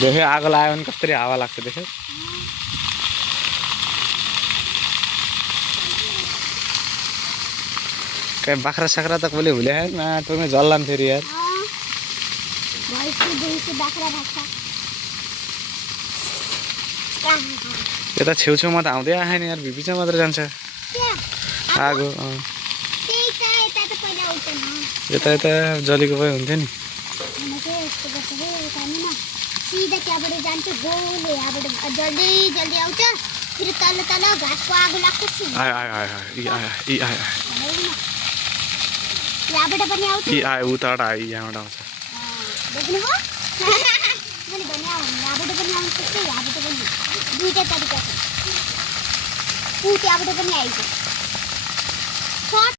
देखे आगो लाग्यो भने कसरी हावा लाग्छ देखे कहीं बाख्रा साख्रा त कसले हुले टोक्ने जल्लान् फेरि यार यता छेउछेउमा त आउँदै आएन यार भिपिचा मात्र जान्छ आगो यता यता जलेको भए हुन्थ्यो नि सीधा त्यहाँबाट जान्छ गोले यहाँबाट जल्दी जल्दी आउँछ फेरि तल तल घाँसको आगो लाग्छ आयो आयो आयो आयो आयो यहाँबाट पनि आउँछ आयो उताबाट आयो यहाँबाट आउँछ देख्नुभयो मैले भने यहाँबाट पनि आउन सक्छ यहाँबाट पनि दुईटा तरिका छ ऊ त्यहाँबाट पनि आइज